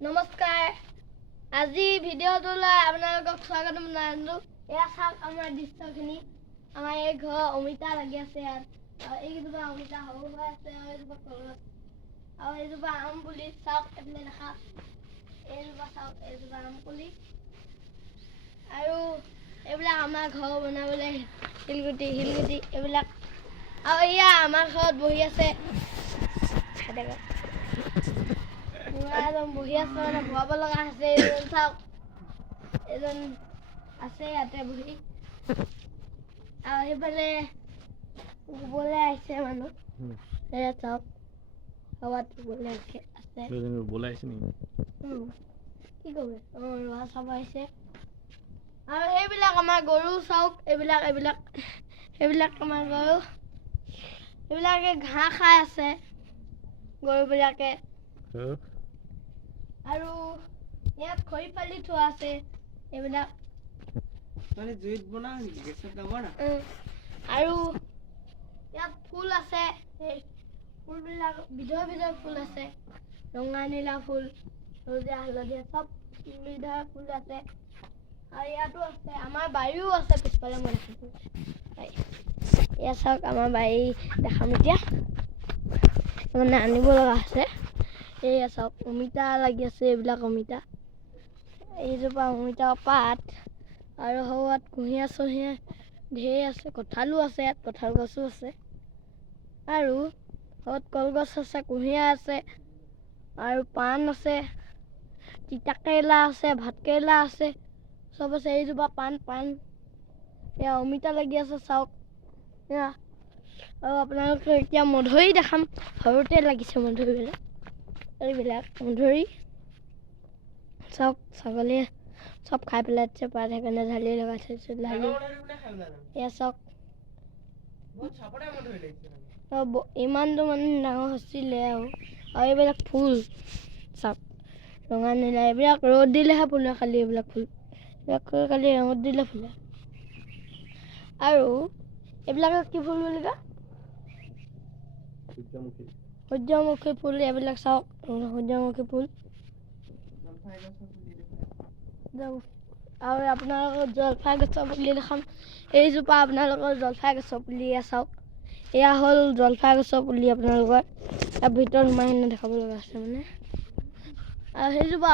নমস্কাৰ আজি ভিডিঅ'টোলৈ আপোনালোকক স্বাগতম জনাইছো এয়া চাওক আমাৰ দৃশ্যখিনি আমাৰ এই ঘৰ অমিতা লাগি আছে ইয়াত এইজোপা অমিতা সৰু হৈ আছে আৰু এইজোপা কলগছ আৰু এইজোপা আম পুলি চাওক এইফালে দেখা এইজোপা চাওক এইজোপা আম পুলি আৰু এইবিলাক আমাৰ ঘৰ বনাবলৈ শিলগুটি এইবিলাক আৰু এয়া আমাৰ ঘৰত বহি আছে বহি আছে মানে ভৰাব লগা আছে এইজন চাওক এজন আছে ইয়াতে বহি আৰু সেইফালে শুবলৈ আহিছে মানুহ এয়া চাওক হাৱাত শুবলৈ আছে কি কৰিব ৰোৱা চাব আহিছে আৰু সেইবিলাক আমাৰ গৰু চাওক এইবিলাক আমাৰ গৰু এইবিলাকে ঘাঁহ খাই আছে গৰুবিলাকে আৰু ইয়াত খৰি ফালি থোৱা আছে এইবিলাক মানে জুইত বনা গেছত নবনা আৰু ইয়াত ফুল আছে এই ফুলবিলাক বিধৰ ফুল আছে ৰঙা নীলা ফুল সেউজীয়া হালধীয়া চব বিধৰ ফুল আছে আৰু ইয়াতো আছে আমাৰ বাৰীও আছে পিছফালে মই দেখিছোঁ এয়া চাওক আমাৰ বাৰী দেখাম এতিয়া মানে আনিব লগা আছে এয়া চাওক অমিতা লাগি আছে এইবিলাক অমিতা এইজোপা অমিতা পাত আৰু হৱাত কুঁহিয়া চহিয়া ঢেৰ আছে কঁঠালো আছে ইয়াত কঁঠাল গছো আছে আৰু হৱাত কলগছ আছে কুঁহিয়া আছে আৰু পাণ আছে তিতাকেৰেলা আছে ভাতকেৰেলা আছে চব আছে এইজোপা পাণ এয়া অমিতা লাগি আছে চাওক এয়া আৰু আপোনালোকে এতিয়া মধুৰি দেখাম সৰুতে লাগিছে মধুৰিবিলাক এইবিলাক মধুৰি চাওক ছাগলীয়ে চব খাই পেলাইছে পাত সেইকাৰণে ঢালি লগাই থৈছে ঢালি এয়া চাওক ইমানটো মানে ডাঙৰ হৈছিলে আৰু এইবিলাক ফুল চাওক ৰঙা নীলা এইবিলাক ৰ'দ দিলেহে ফুলে খালি এইবিলাক ফুল খালি ৰ'দ দিলে ফুলে আৰু এইবিলাকক কি ফুল বুলি কয় সূৰ্যমুখী ফুল এইবিলাক চাওক সূৰ্যমুখী ফুল আৰু আপোনালোকৰ জলফাই গছৰ পুলি দেখাম এইজোপা আপোনালোকৰ জলফাই গছৰ পুলি চাওক এয়া হ'ল জলফাই গছৰ পুলি আপোনালোকৰ ইয়াৰ ভিতৰত সোমাই কিনে দেখাব লগা আছে মানে আৰু সেইজোপা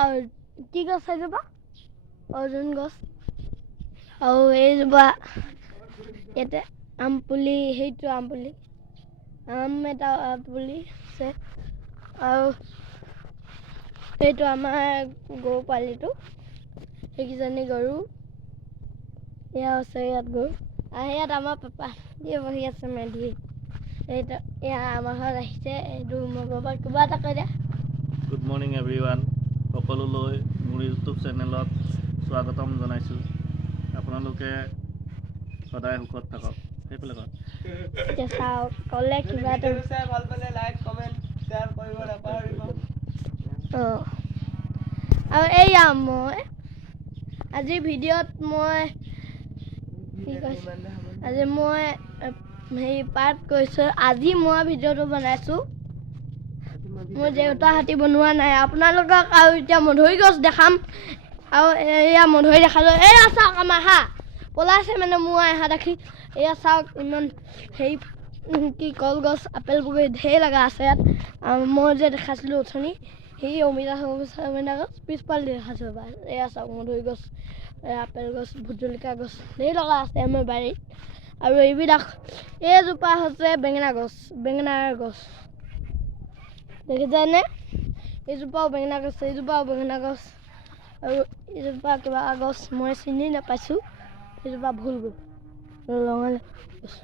কি গছ সেইজোপা অৰ্জুন গছ আৰু এইজোপা ইয়াতে আম পুলি সেইটো আম পুলি আম এটা পুলি আছে আৰু এইটো আমাৰ গৰু পোৱালিটো সেইকেইজনী গৰু এয়া আছে ইয়াত গৰু আৰু ইয়াত আমাৰ পাপা দিয়ে বহি আছে মেধি এইটো এয়া আমাৰ ঘৰত আহিছে এইটো মোৰ পাপা কিবা এটা কৈ দিয়া গুড মৰ্ণিং এভৰিৱান সকলোলৈ মোৰ ইউটিউব চেনেলত স্বাগতম জনাইছোঁ আপোনালোকে সদায় সুখত থাকক সেইফালে কওক চাওক ক'লে কিবা এটা ভাল পালে লাইক কমেণ্ট শ্বেয়াৰ কৰিব নাপাহৰিব আৰু এইয়া মই আজি ভিডিঅ'ত মই কি কৈছোঁ আজি মই হেৰি পাৰ্ট কৈছোঁ আজি মই ভিডিঅ'টো বনাইছোঁ মোৰ দেউতা হাতী বনোৱা নাই আপোনালোকক আৰু এতিয়া মধুৰি গছ দেখাম আৰু এয়া মধুৰি দেখালোঁ এয়া চাওক আমাৰ হাঁহ পলাইছে মানে মোৰ হাঁহ দেখি এয়া চাওক ইমান হেৰি কি কলগছ আপেল বগৰী ঢেৰ লগা আছে ইয়াত মই যে দেখাইছিলোঁ অথনি সেই অমিতা গছ পিছফালে দেখাইছোঁ এয়া চাওক মধুৰি গছ আপেল গছ ভোট জলকীয়া গছ ঢেৰ লগা আছে আমাৰ বাৰীত আৰু এইবিলাক এইজোপা হৈছে বেঙেনাৰ গছ দেখিছেনে এইজোপাও বেঙেনা গছ এইজোপাও বেঙেনা গছ আৰু এইজোপা কিবা গছ মই চিনি নাপাইছোঁ এইজোপা ভুল গ'ল ৰঙালী গছ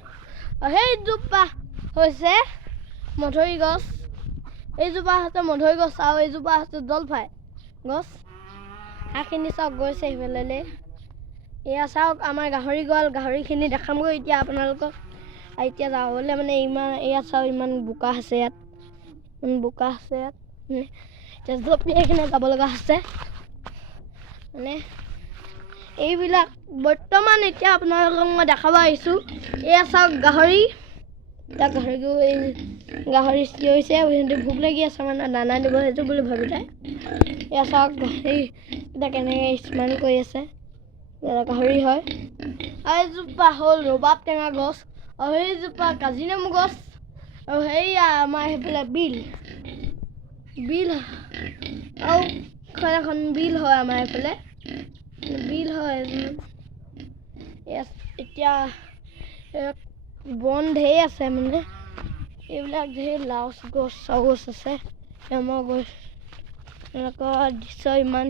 আৰু সেইজোপা হৈছে মধুৰি গছ এইজোপা হৈছে মধুৰি গছ আৰু এইজোপা হৈছে জলফাই গছ সেইখিনি চাওক গৈছে সেইফালে এয়া চাওক আমাৰ গাহৰি গ'ল গাহৰিখিনি দেখামগৈ এতিয়া আপোনালোকক আৰু এতিয়া যাবলৈ মানে ইমান এয়া চাওক ইমান বোকা আছে ইয়াত এতিয়া জঁপিয়াই কিনে যাব লগা আছে মানে এইবিলাক বৰ্তমান এতিয়া আপোনালোকক মই দেখাব আহিছোঁ এয়া চাওক গাহৰি এতিয়া গাহৰিকো এই গাহৰি চিঞৰিছে সিহঁতে ভোক লাগি আছে মানে দানা দিব সেইটো বুলি ভাবি যায় এয়া চাওক গাহৰি এতিয়া কেনেকৈ স্মাইল কৰি আছে গাহৰি হয় আৰু এইজোপা হ'ল ৰবাব টেঙা গছ আৰু সেইজোপা কাজিনেমু গছ আৰু সেয়া আমাৰ সেইফালে বিল আৰু এখন বিল হয় আমাৰ এইফালে বিল হয় এতিয়া বন ঢেৰ আছে মানে এইবিলাক ঢেৰ লাউচ গছ চাউচ আছে মই গছ এনেকুৱা দৃশ্য ইমান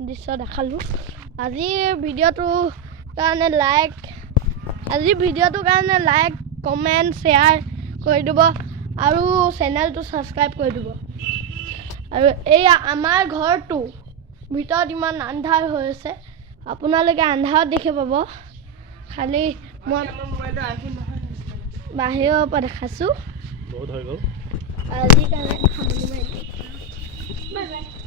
দৃশ্য দেখালোঁ আজিৰ ভিডিঅ'টোৰ কাৰণে লাইক কমেণ্ট শ্বেয়াৰ কৰি দিব আৰু চেনেলটো ছাবস্ক্ৰাইব কৰি দিব আৰু এইয়া আমাৰ ঘৰটো ভিতৰত ইমান আন্ধাৰ হৈ আছে আপোনালোকে আন্ধাৰত দেখি পাব খালি মই বাহিৰৰ পৰা দেখাইছোঁ বহুত হৈ গ'ল আজিৰ কাৰণে সামৰণি মাৰিলোঁ বাই বাই